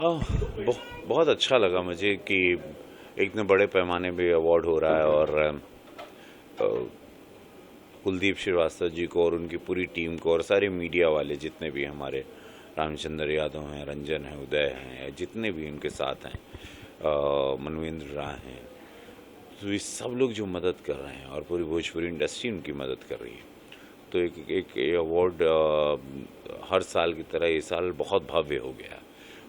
बहुत अच्छा लगा मुझे कि इतने बड़े पैमाने पे अवार्ड हो रहा है और कुलदीप श्रीवास्तव जी को और उनकी पूरी टीम को और सारे मीडिया वाले जितने भी हमारे रामचंद्र यादव हैं, रंजन हैं, उदय हैं, जितने भी उनके साथ हैं, मनवेंद्र राय हैं, तो ये सब लोग जो मदद कर रहे हैं और पूरी भोजपुरी इंडस्ट्री उनकी मदद कर रही है। तो एक ये अवार्ड हर साल की तरह ये साल बहुत भव्य हो गया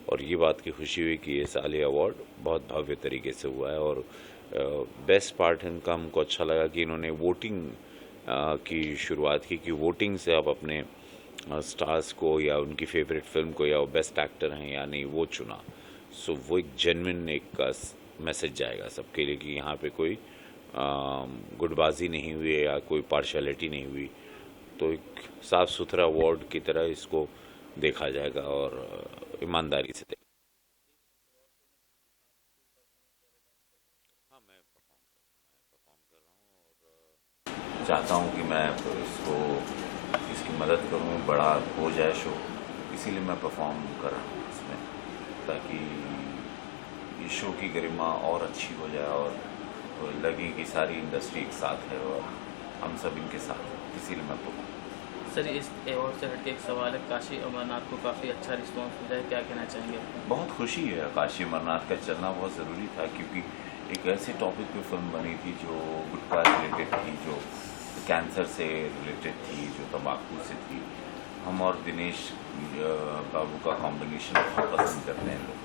और ये बात की खुशी हुई कि ये साल ये अवार्ड बहुत भव्य तरीके से हुआ है। और बेस्ट पार्ट इनका हमको अच्छा लगा कि इन्होंने वोटिंग की शुरुआत की कि वोटिंग से आप अपने स्टार्स को या उनकी फेवरेट फिल्म को या वो बेस्ट एक्टर हैं या नहीं वो चुना। सो वो एक जेन्युइन एक मैसेज जाएगा सबके लिए कि यहाँ पे कोई गुटबाजी नहीं हुई है या कोई पार्शलिटी नहीं हुई। तो एक साफ़ सुथरा अवार्ड की तरह इसको देखा जाएगा और ईमानदारी से देखा। हाँ, मैं परफॉर्म कर रहा हूँ और चाहता हूँ कि मैं इसकी मदद करूँ, बड़ा हो जाए शो, इसीलिए मैं परफॉर्म कर रहा हूँ इसमें, ताकि ये शो की गरिमा और अच्छी हो जाए और लगे कि सारी इंडस्ट्री एक साथ है और हम सब इनके साथ हैं, इसीलिए मैं परफॉर्म। सर, इस अवार्ड से हटके एक सवाल है, काशी अमरनाथ को काफ़ी अच्छा रिस्पांस मिला है, क्या कहना चाहेंगे? बहुत खुशी है, काशी अमरनाथ का चलना बहुत ज़रूरी था क्योंकि एक ऐसे टॉपिक पे फिल्म बनी थी जो गुटखा रिलेटेड थी, जो कैंसर से रिलेटेड थी, जो तंबाकू से थी। हम और दिनेश बाबू का कॉम्बिनेशन बहुत पसंद करते हैं लोग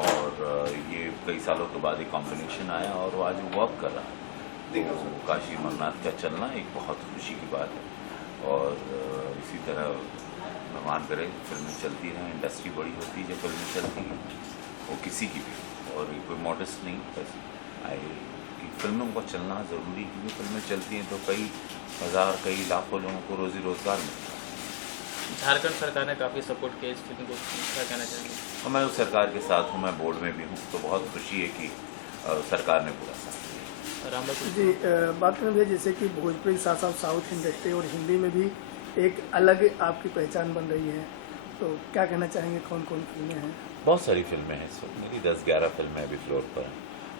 और ये कई सालों के बाद एक कॉम्बिनेशन आया और वो आज वर्क कर रहा है। तो काशी अमरनाथ का चलना एक बहुत खुशी की बात है और इसी तरह भगवान करे फिल्में चलती रहें, इंडस्ट्री बड़ी होती है जब फिल्में चलती हैं, वो किसी की भी, और कोई मॉडस्ट नहीं, बस फिल्मों को चलना ज़रूरी है क्योंकि फिल्में चलती हैं तो कई हज़ार कई लाखों लोगों को रोज़ी रोज़गार मिलता है। झारखंड सरकार ने काफ़ी सपोर्ट किया इस फिल्म को, क्या कहना चाहेंगे? और मैं उस सरकार के साथ हूँ, मैं बोर्ड में भी हूँ, तो बहुत खुशी है कि सरकार ने पूरा साथ दिया। रामदास जी, बात करें भैया, जैसे कि भोजपुरी के साथ साथ साउथ इंडस्ट्री और हिंदी में भी एक अलग आपकी पहचान बन रही है, तो क्या कहना चाहेंगे, कौन कौन फिल्में हैं? बहुत सारी फिल्में हैं, सो मेरी 10-11 फिल्में अभी फ्लोर पर हैं।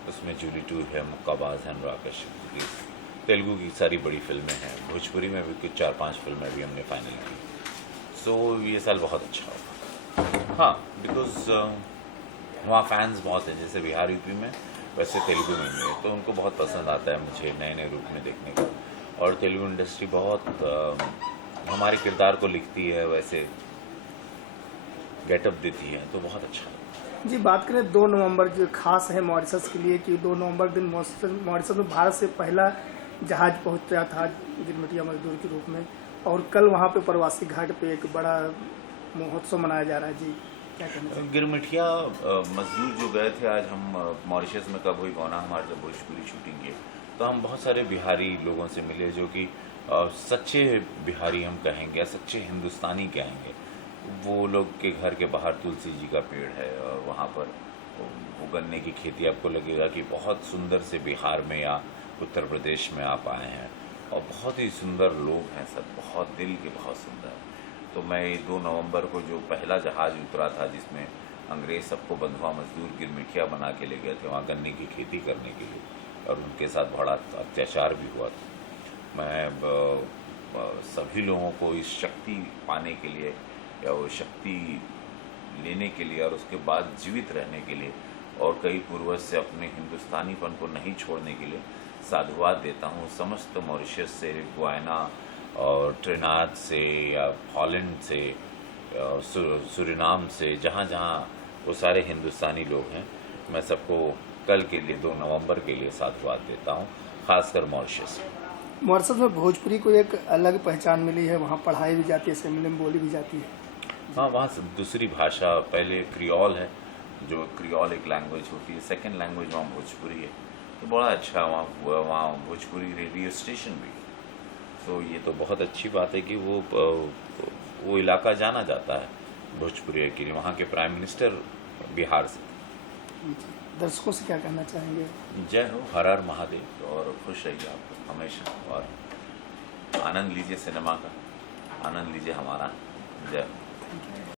उसमें जूली 2 है, मुक्काबाज है, अनुराग, तेलुगु की सारी बड़ी फिल्में हैं, भोजपुरी में भी कुछ 4-5 फिल्में अभी हमने फाइनल की। सो ये साल बहुत अच्छा होगा। हाँ, बिकॉज वहाँ फैंस बहुत हैं, जैसे बिहार यूपी में वैसे तेलुगु में भी है, तो उनको बहुत पसंद आता है मुझे नए नए रूप में देखने को। और तेलुगु इंडस्ट्री बहुत हमारे किरदार को लिखती है, वैसे गेटअप देती है, तो बहुत अच्छा है। जी, बात करें 2 नवंबर जो खास है मॉरिशस के लिए कि 2 नवंबर दिन मॉरिशस में भारत से पहला जहाज पहुंचा था गिरमिटिया मजदूर के रूप में, और कल वहां पे प्रवासी घाट पे एक बड़ा महोत्सव मनाया जा रहा है। जी, क्या कहना चाहिए? गिरमिटिया मजदूर जो गए थे, आज हम मॉरिशस में कब हुई गौना हमारे जब भोजपुरी शूटिंग की, तो हम बहुत सारे बिहारी लोगों से मिले जो कि सच्चे बिहारी हम कहेंगे या सच्चे हिंदुस्तानी कहेंगे। वो लोग के घर के बाहर तुलसी जी का पेड़ है और वहाँ पर वो गन्ने की खेती, आपको लगेगा कि बहुत सुंदर से बिहार में या उत्तर प्रदेश में आप आए हैं और बहुत ही सुंदर लोग हैं सब, बहुत दिल के बहुत सुंदर। तो मैं 2 नवंबर को जो पहला जहाज़ उतरा था जिसमें अंग्रेज़ सबको बंधुआ मजदूर गिरमिटिया बना के ले गए थे वहाँ गन्ने की खेती करने के लिए, और उनके साथ बड़ा अत्याचार भी हुआ था। मैं सभी लोगों को इस शक्ति पाने के लिए या वो शक्ति लेने के लिए और उसके बाद जीवित रहने के लिए और कई पूर्वज से अपने हिंदुस्तानीपन को नहीं छोड़ने के लिए साधुवाद देता हूँ समस्त मॉरिशस से, गुयाना और ट्रिनाड से या हॉलैंड से, सुरिनाम से, जहाँ जहाँ वो सारे हिंदुस्तानी लोग हैं, मैं सबको कल के लिए 2 नवंबर के लिए साधुवाद देता हूँ, खासकर मॉरिशस। मॉरिशस में भोजपुरी को एक अलग पहचान मिली है, वहाँ पढ़ाई भी जाती है, असेंबली में बोली भी जाती है। हाँ, वहाँ दूसरी भाषा, पहले क्रियोल है, जो क्रियोल एक लैंग्वेज होती है, सेकंड लैंग्वेज वहाँ भोजपुरी है, तो बड़ा अच्छा वहाँ हुआ, वहाँ भोजपुरी रेडियो स्टेशन भी। तो ये तो बहुत अच्छी बात है कि वो इलाका जाना जाता है भोजपुरी के लिए, वहाँ के प्राइम मिनिस्टर बिहार से। दर्शकों से क्या कहना चाहेंगे? जय हो, हर हर महादेव, और खुश रहिए आप हमेशा, और आनंद लीजिए सिनेमा का, आनंद लीजिए हमारा। जय हो।